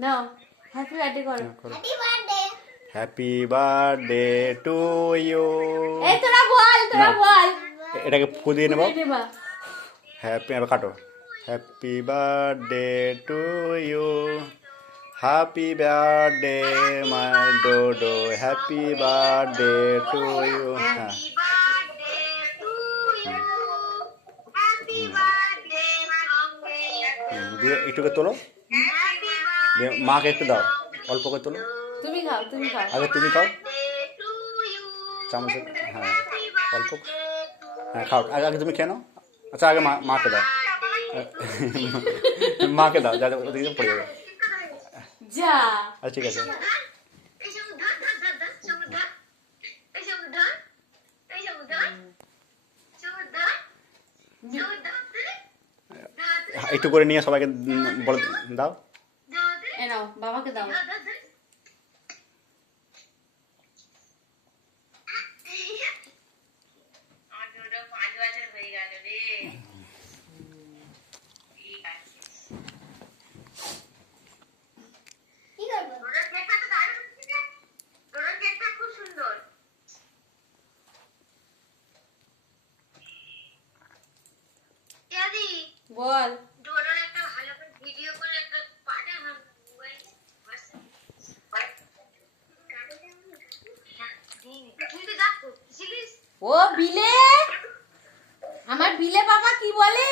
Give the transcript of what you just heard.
নাও happy birthday করো। Happy birthday to you. এই তোরা বল এটাকে ফু দিয়ে নেবো। নেবা। হ্যাপি, এবার কাটো। Happy birthday to you, happy birthday my Dodo, happy birthday to you. হ্যাঁ, দিয়ে একটুকে তোলো, দিয়ে মাকে একটু দাও, অল্প করে তোলো। তুমি খাও আগে তুমি খাও চামচে। হ্যাঁ, অল্প। হ্যাঁ খাও, আগে আগে তুমি খেয়ে নাও। আচ্ছা আগে মাকে দাও, মাকে দাও, যা ওদিকে পড়ে যাবে। যা। আচ্ছা ঠিক আছে। একটু করে নিয়ে সবাইকে বলে দাও। এ নাও বাবাকে দাও। বল। ও বিলে, আমার বিলে বাবা কি বলে?